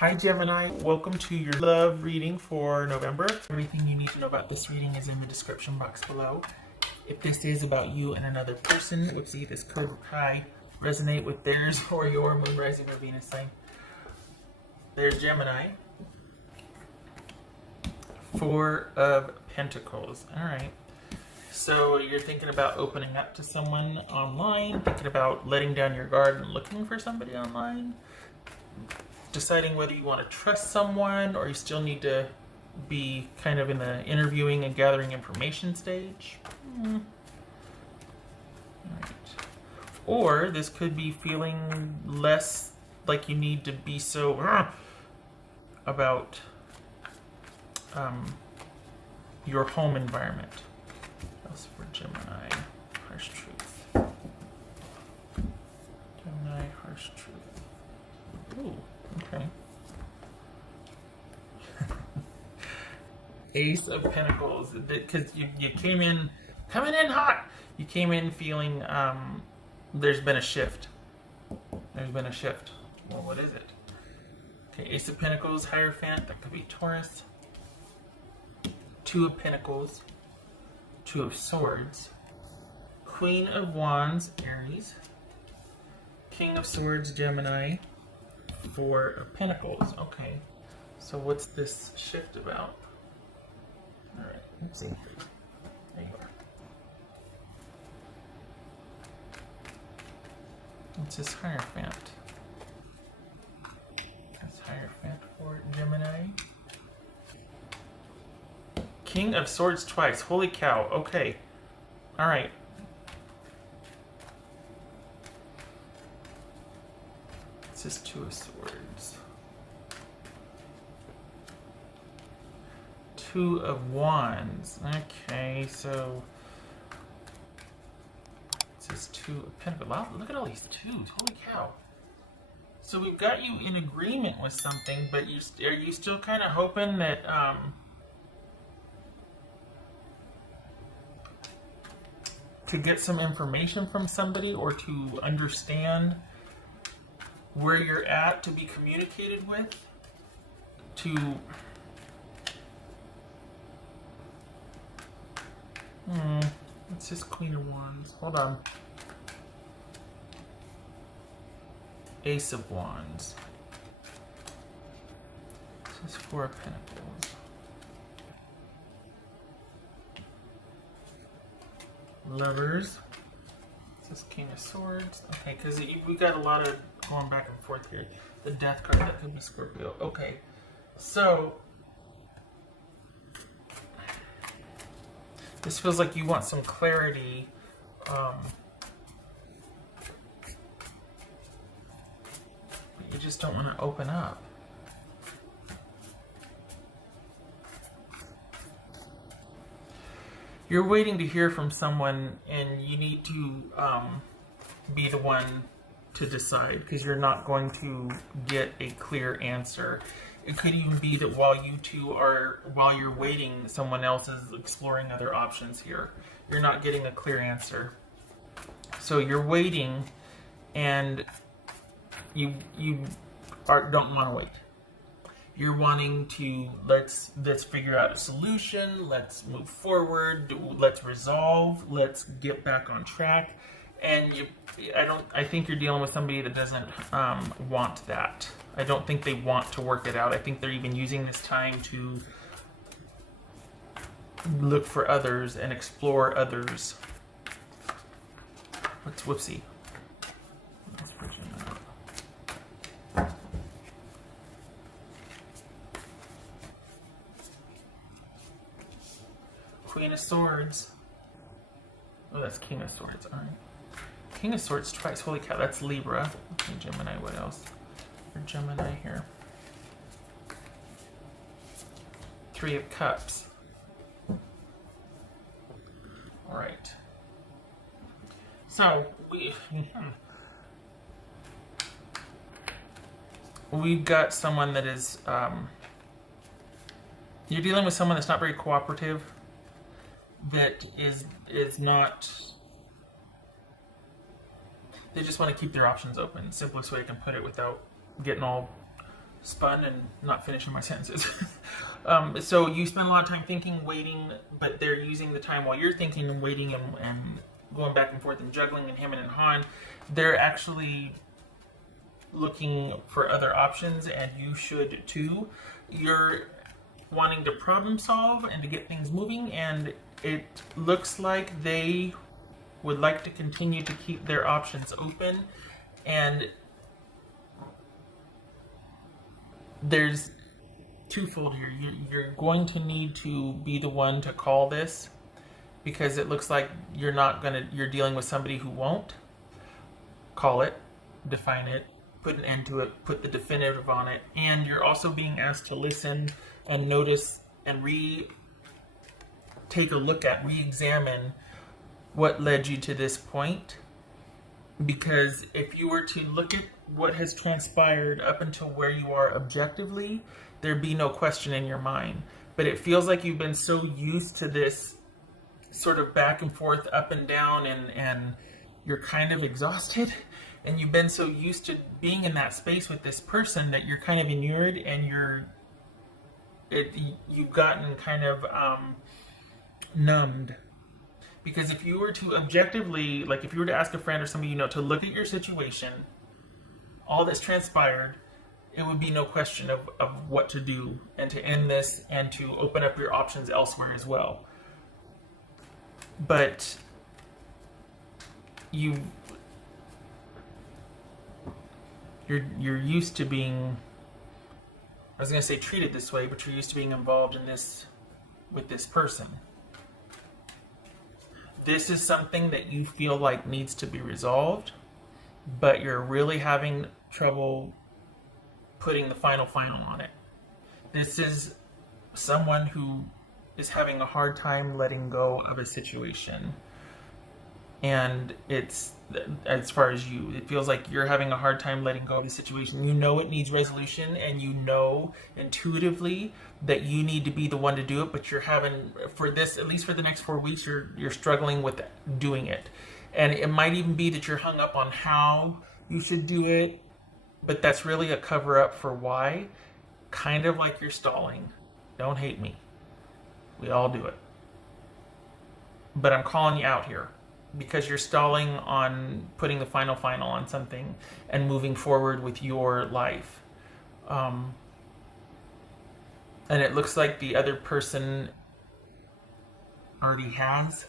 Hi Gemini, welcome to your love reading for November. Everything you need to know about this reading is in the description box below. If this is about you and another person, whoopsie, this could resonate with theirs or your moon, rising, or Venus sign. There's Gemini. Four of Pentacles. Alright. So you're thinking about opening up to someone online, thinking about letting down your guard and looking for somebody online, deciding whether you want to trust someone or you still need to be kind of in the interviewing and gathering information stage. Right. Or this could be feeling less like you need to be so about your home environment. That's for Gemini. Harsh truth. Gemini, harsh truth. Ooh, okay. Ace of Pentacles, because you came in, coming in hot. You came in feeling there's been a shift. There's been a shift. Well, what is it? Okay, Ace of Pentacles, Hierophant, that could be Taurus. Two of Pentacles, Two of Swords, Queen of Wands, Aries, King of Swords, Gemini, Four of Pentacles. Okay, so what's this shift about? Alright, let's see. There you are. What's this Hierophant? That's Hierophant for Gemini. King of Swords twice. Holy cow. Okay. Alright. This is Two of Swords. Two of Wands. Okay, so this is Two of Pentacles. Wow, look at all these twos. Holy cow. So we've got you in agreement with something, but are you still kind of hoping that to get some information from somebody or to understand where you're at, to be communicated with, what's this Queen of Wands? Hold on. Ace of Wands. This is Four of Pentacles. Lovers. This is King of Swords. Okay, because we got a lot of going back and forth here. The Death card, that could be Scorpio. Okay, so this feels like you want some clarity. But you just don't want to open up. You're waiting to hear from someone, and you need to be the one to decide, because you're not going to get a clear answer. It could even be that while you're waiting, someone else is exploring other options here. You're not getting a clear answer. So you're waiting, and you don't want to wait. You're wanting to, let's figure out a solution, let's move forward, let's resolve, let's get back on track. And I think you're dealing with somebody that doesn't want that. I don't think they want to work it out. I think they're even using this time to look for others and explore others. What's whoopsie? That's Virginia. Queen of Swords. Oh, that's King of Swords. All right. King of Swords twice. Holy cow, that's Libra. Okay, Gemini, what else? For Gemini here. Three of Cups. All right. So, we've got someone that is, you're dealing with someone that's not very cooperative, that is not, they just want to keep their options open. Simplest way I can put it without getting all spun and not finishing my sentences. So you spend a lot of time thinking, waiting, but they're using the time while you're thinking and waiting and going back and forth and juggling and hemming and hawing. They're actually looking for other options, and you should too. You're wanting to problem solve and to get things moving, and it looks like they would like to continue to keep their options open. And there's twofold here. You're going to need to be the one to call this, because it looks like you're dealing with somebody who won't call it, define it, put an end to it, put the definitive on it. And you're also being asked to listen and notice and take a look at, re-examine what led you to this point. Because if you were to look at what has transpired up until where you are objectively, there'd be no question in your mind. But it feels like you've been so used to this sort of back and forth, up and down, and you're kind of exhausted. And you've been so used to being in that space with this person that you're kind of inured, and you've gotten kind of numbed. Because if you were to objectively, like if you were to ask a friend or somebody you know to look at your situation, all that's transpired, it would be no question of what to do and to end this and to open up your options elsewhere as well. But you're used to being, I was going to say treated this way, but you're used to being involved in this with this person. This is something that you feel like needs to be resolved, but you're really having trouble putting the final on it. This is someone who is having a hard time letting go of a situation. And it's, as far as you, it feels like you're having a hard time letting go of the situation. You know it needs resolution, and you know intuitively that you need to be the one to do it, but you're having, for this, at least for the next 4 weeks, you're struggling with doing it. And it might even be that you're hung up on how you should do it, but that's really a cover up for why. Kind of like you're stalling. Don't hate me. We all do it. But I'm calling you out here, because you're stalling on putting the final on something and moving forward with your life. And it looks like the other person already has.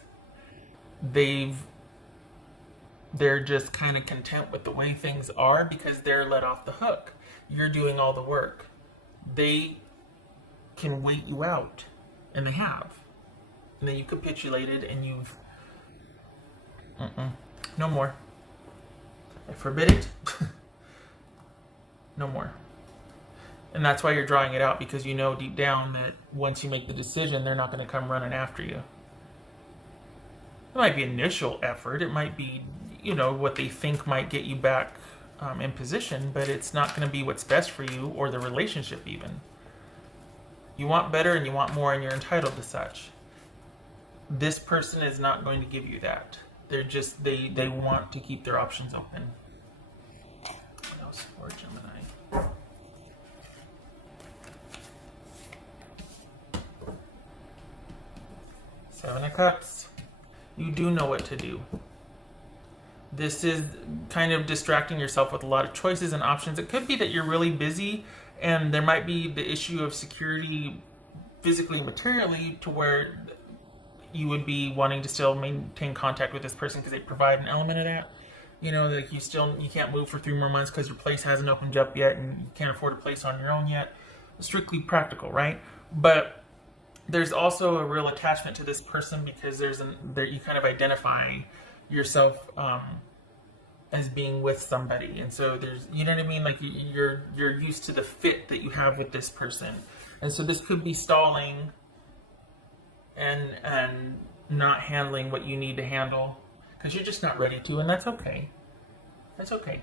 They're just kind of content with the way things are because they're let off the hook. You're doing all the work. They can wait you out, and they have. And then you capitulated, and you've no more. I forbid it. No more. And that's why you're drawing it out, because you know deep down that once you make the decision, they're not going to come running after you. It might be initial effort. It might be, what they think might get you back in position, but it's not going to be what's best for you or the relationship even. You want better and you want more, and you're entitled to such. This person is not going to give you that. They're just, they want to keep their options open. What else for Gemini? Seven of Cups. You do know what to do. This is kind of distracting yourself with a lot of choices and options. It could be that you're really busy, and there might be the issue of security physically and materially to where you would be wanting to still maintain contact with this person because they provide an element of that. Like you can't move for 3 more months because your place hasn't opened up yet, and you can't afford a place on your own yet. Strictly practical, right? But there's also a real attachment to this person, because you kind of identify yourself as being with somebody, and so there's, you know what I mean, like you're used to the fit that you have with this person, and so this could be stalling and not handling what you need to handle because you're just not ready to, and that's okay. That's okay.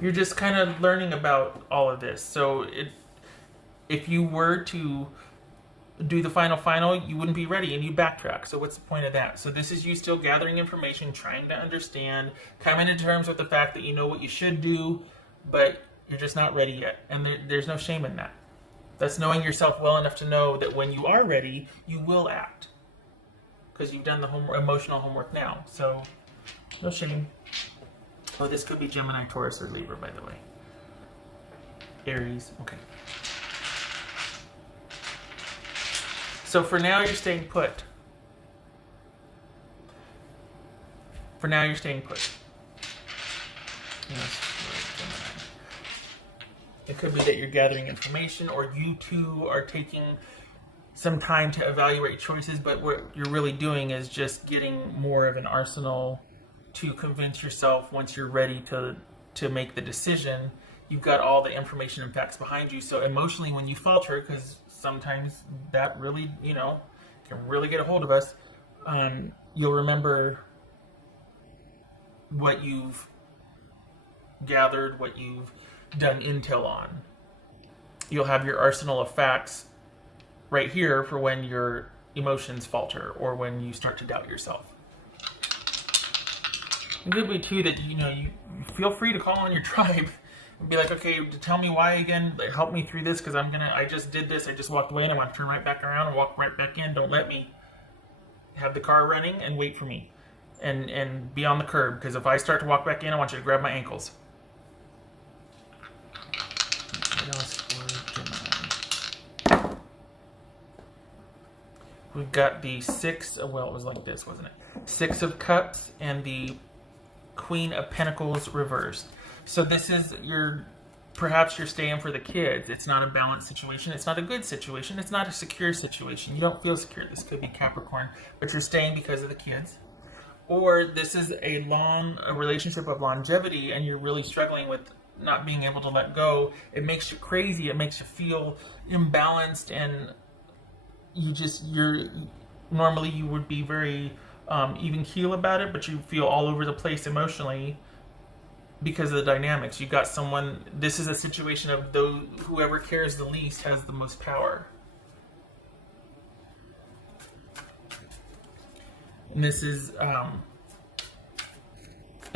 You're just kind of learning about all of this. So if you were to do the final, you wouldn't be ready, and you backtrack. So what's the point of that? So this is you still gathering information, trying to understand, coming to terms with the fact that you know what you should do, but You're just not ready yet. And there's no shame in that. That's knowing yourself well enough to know that when you are ready, you will act. Because you've done the emotional homework now. So, no shame. Oh, this could be Gemini, Taurus, or Libra, by the way. Aries. Okay. So for now, you're staying put. For now, you're staying put. Yes. It could be that you're gathering information, or you two are taking some time to evaluate choices, but what you're really doing is just getting more of an arsenal to convince yourself once you're ready to make the decision. You've got all the information and facts behind you. So emotionally, when you falter, because sometimes that really, can really get a hold of us, you'll remember what you've gathered, what you've done intel on. You'll have your arsenal of facts right here for when your emotions falter or when you start to doubt yourself. It could be too that you feel free to call on your tribe and be like, okay, tell me why again, help me through this, because I just did this, I just walked away and I want to turn right back around and walk right back in. Don't let me. Have the car running and wait for me and be on the curb, because if I start to walk back in, I want you to grab my ankles. What else for Gemini? We've got the Six, well, it was like this, wasn't it? Six of Cups and the Queen of Pentacles reversed. So this is perhaps you're staying for the kids. It's not a balanced situation. It's not a good situation. It's not a secure situation. You don't feel secure. This could be Capricorn, but you're staying because of the kids. Or this is a relationship of longevity, and you're really struggling with not being able to let go. It makes you crazy. It makes you feel imbalanced, and normally you would be very even keel about it, but you feel all over the place emotionally because of the dynamics. You got someone, this is a situation of whoever cares the least has the most power. And this is an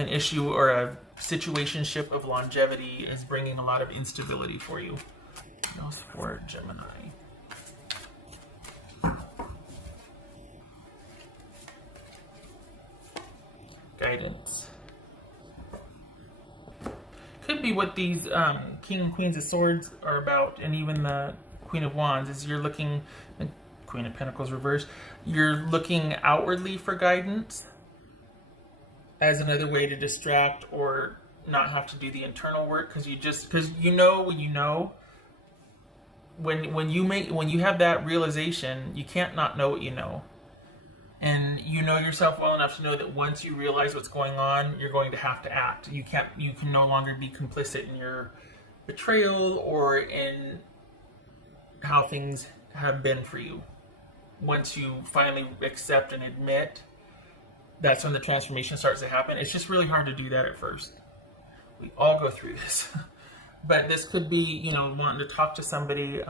issue or a situationship of longevity is bringing a lot of instability for you. What else for Gemini? Guidance. Could be what these King and Queens of Swords are about, and even the Queen of Wands, is you're looking, the Queen of Pentacles reversed, you're looking outwardly for guidance as another way to distract or not have to do the internal work, because you know when you have that realization, you can't not know what you know. And you know yourself well enough to know that once you realize what's going on, you're going to have to act. You can no longer be complicit in your betrayal or in how things have been for you. Once you finally accept and admit, that's when the transformation starts to happen. It's just really hard to do that at first. We all go through this. But this could be, wanting to talk to somebody,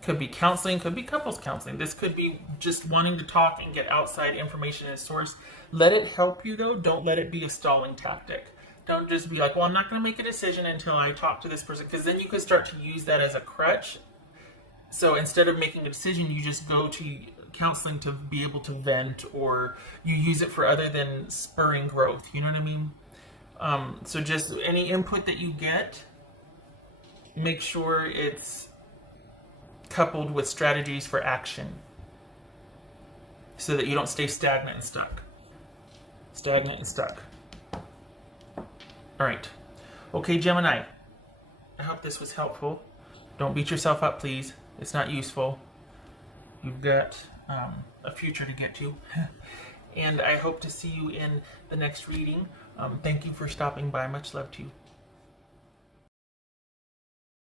could be counseling, could be couples counseling. This could be just wanting to talk and get outside information and source. Let it help you, though. Don't let it be a stalling tactic. Don't just be like, well, I'm not going to make a decision until I talk to this person, because then you could start to use that as a crutch. So instead of making a decision, you just go to counseling to be able to vent, or you use it for other than spurring growth. You know what I mean? So just any input that you get, make sure it's coupled with strategies for action so that you don't stay stagnant and stuck. All right. Okay, Gemini. I hope this was helpful. Don't beat yourself up, please. It's not useful. You've got a future to get to. And I hope to see you in the next reading. Thank you for stopping by. Much love to you.